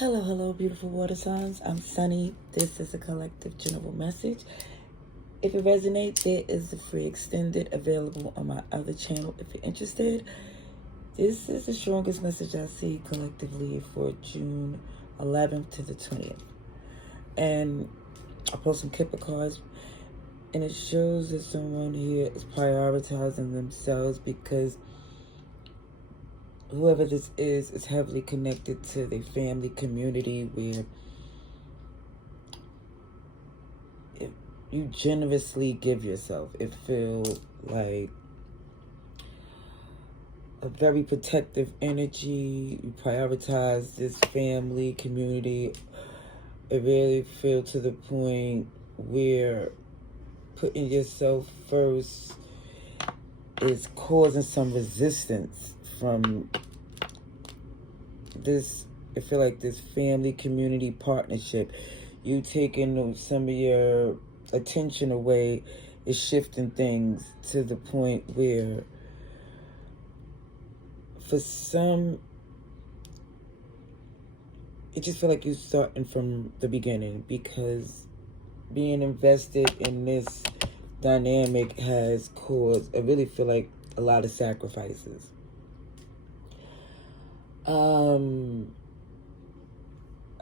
Hello, hello, beautiful water signs. I'm Sunny. This is a collective general message. If it resonates, there is a free extended available on my other channel if you're interested. This is the strongest message I see collectively for June 11th to the 20th. And I pulled some Kipper cards, and it shows that someone here is prioritizing themselves because whoever this is heavily connected to their family community, where if you generously give yourself, it feels like a very protective energy. You prioritize this family community. It really feels to the point where putting yourself first is causing some resistance from this. I feel like this family community partnership, you taking some of your attention away is shifting things to the point where for some it just feel like you starting from the beginning, because being invested in this dynamic has caused, I really feel like, a lot of sacrifices.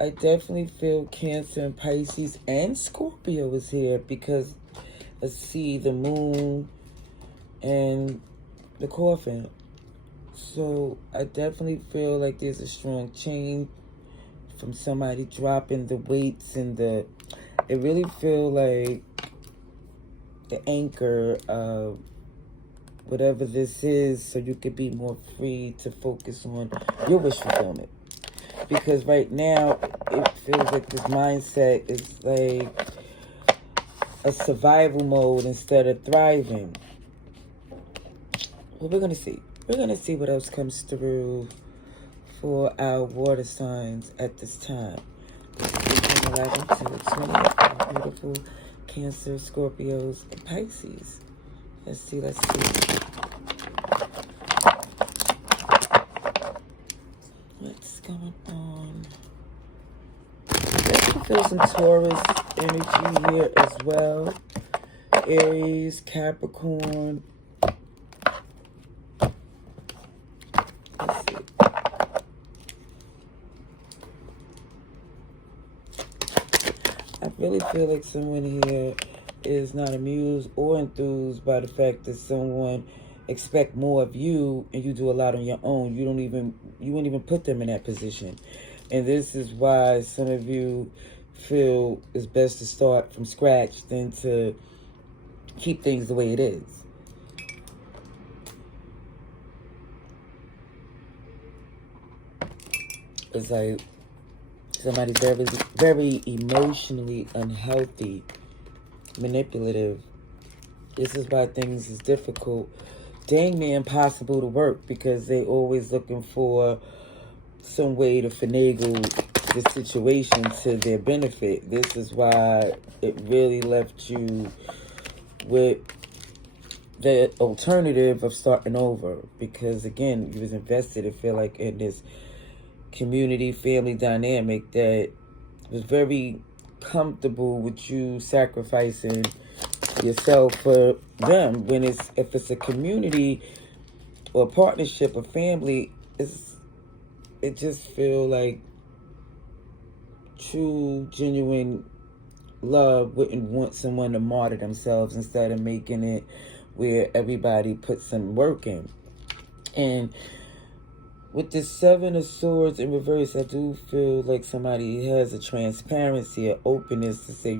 I definitely feel Cancer and Pisces and Scorpio is here, because I see the moon and the coffin. So I definitely feel like there's a strong change from somebody dropping the weights and it really feel like the anchor of whatever this is, so you could be more free to focus on your wish fulfillment. Because right now, it feels like this mindset is like a survival mode instead of thriving. Well, we're going to see. We're going to see what else comes through for our water signs at this time. This is 11 to the 20th. Our beautiful Cancer, Scorpios, and Pisces. Let's see. What's going on? I feel some Taurus energy here as well. Aries, Capricorn. Let's see. I really feel like someone here is not amused or enthused by the fact that someone expect more of you and you do a lot on your own. You wouldn't even put them in that position. And this is why some of you feel it's best to start from scratch than to keep things the way it is. It's like somebody's very, very emotionally unhealthy, manipulative. This is why things is difficult, dang near impossible to work, because they always looking for some way to finagle the situation to their benefit. This is why it really left you with the alternative of starting over, because again, you was invested, I feel like, in this community family dynamic that was very comfortable with you sacrificing yourself for them. When if it's a community or a partnership, a family, it just feel like true, genuine love wouldn't want someone to martyr themselves instead of making it where everybody puts some work in. And with the Seven of Swords in reverse, I do feel like somebody has a transparency, an openness to say,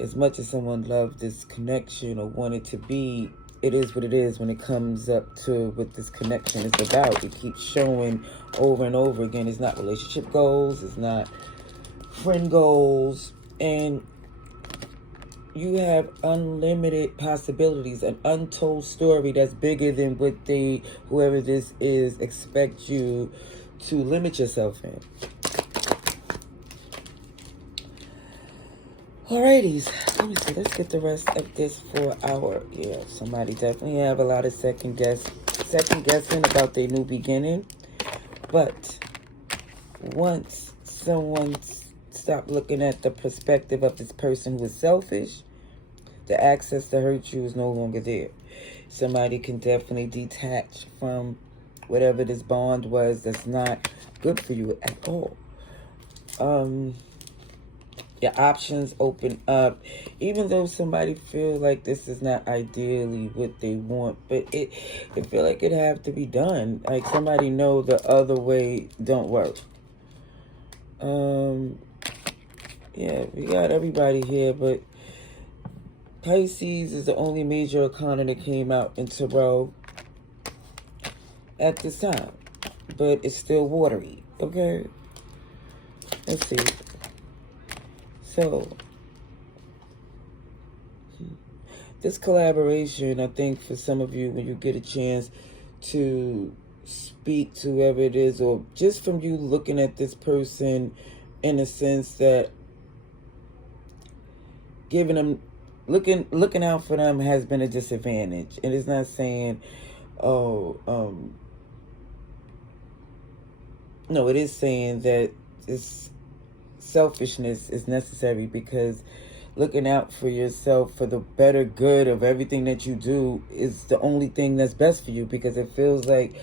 as much as someone loved this connection or wanted to be, it is what it is when it comes up to what this connection is about. It keeps showing over and over again. It's not relationship goals. It's not friend goals. And you have unlimited possibilities, an untold story that's bigger than what whoever this is, expect you to limit yourself in. Alrighties, let me see. Let's get the rest of this for our, somebody definitely have a lot of second guessing about their new beginning. But once someone stop looking at the perspective of this person who is selfish, the access to hurt you is no longer there. Somebody can definitely detach from whatever this bond was that's not good for you at all. Your options open up, even though somebody feel like this is not ideally what they want, but it feel like it have to be done. Like somebody know the other way don't work. Yeah, we got everybody here, but Pisces is the only major arcana that came out in Tarot at this time, but it's still watery. Okay, let's see. So this collaboration, I think for some of you, when you get a chance to speak to whoever it is, or just from you looking at this person in a sense that giving them, looking out for them has been a disadvantage. And it's not saying, oh, no, it is saying that this selfishness is necessary, because looking out for yourself for the better good of everything that you do is the only thing that's best for you, because it feels like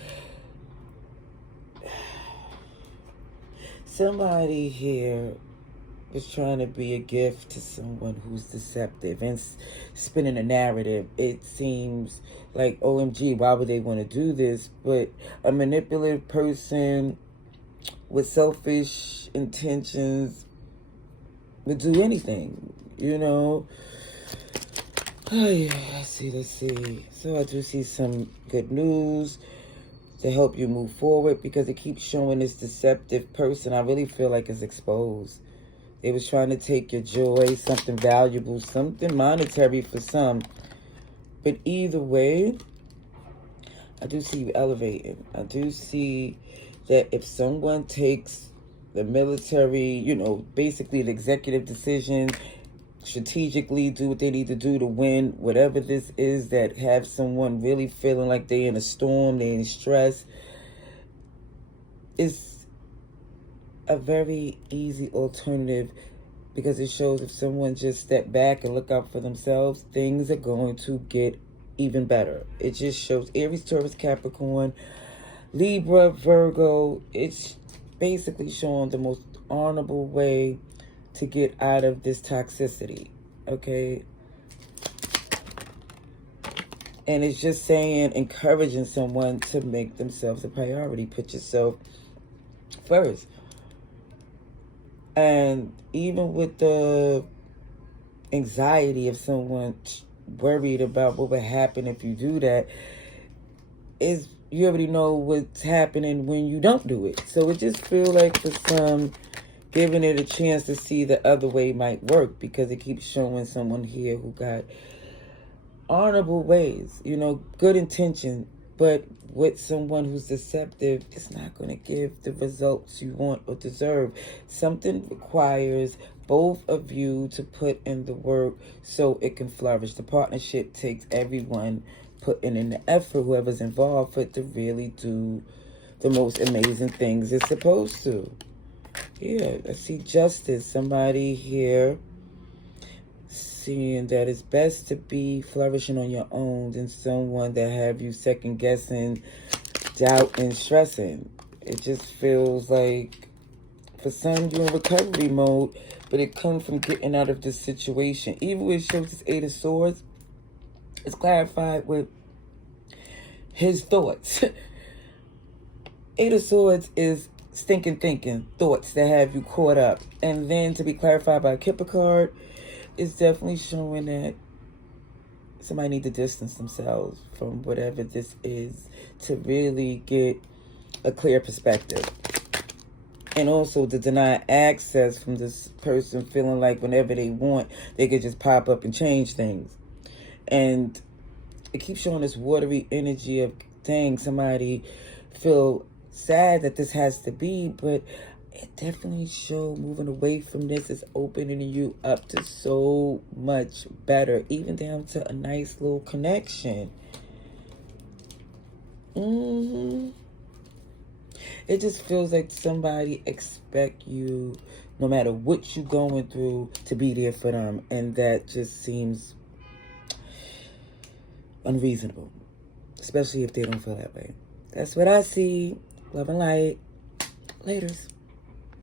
somebody here is trying to be a gift to someone who's deceptive and spinning a narrative. It seems like, OMG, why would they want to do this? But a manipulative person with selfish intentions would do anything, you know. Oh yeah, let's see. So I do see some good news to help you move forward, because it keeps showing this deceptive person. I really feel like it's exposed. They was trying to take your joy, something valuable, something monetary for some. But either way, I do see you elevating. I do see that if someone takes the military, you know, basically the executive decision, strategically do what they need to do to win, whatever this is that have someone really feeling like they're in a storm, they're in stress, is a very easy alternative, because it shows if someone just step back and look out for themselves, things are going to get even better. It just shows Aries, Taurus, Capricorn, Libra, Virgo. It's basically showing the most honorable way to get out of this toxicity, okay? And it's just saying, encouraging someone to make themselves a priority. Put yourself first. And even with the anxiety of someone worried about what would happen if you do that, is you already know what's happening when you don't do it. So it just feel like for some, giving it a chance to see the other way might work, because it keeps showing someone here who got honorable ways, you know, good intention, but with someone who's deceptive, it's not going to give the results you want or deserve. Something requires both of you to put in the work so it can flourish. The partnership takes everyone putting in the effort, whoever's involved, for it to really do the most amazing things it's supposed to. Yeah, I see justice. Somebody here seeing that it's best to be flourishing on your own than someone that have you second guessing, doubt, and stressing. It just feels like for some you're in recovery mode, but it comes from getting out of this situation. Even when it shows this Eight of Swords, it's clarified with his thoughts. Eight of Swords is stinking thinking, thoughts that have you caught up. And then to be clarified by a Kipper card, it's definitely showing that somebody need to distance themselves from whatever this is to really get a clear perspective. And also to deny access from this person feeling like whenever they want, they could just pop up and change things. And it keeps showing this watery energy of, dang, somebody feel sad that this has to be, but it definitely shows moving away from this is opening you up to so much better, even down to a nice little connection. It just feels like somebody expect you, no matter what you're going through, to be there for them. And that just seems unreasonable, especially if they don't feel that way. That's what I see. Love and light. Laters.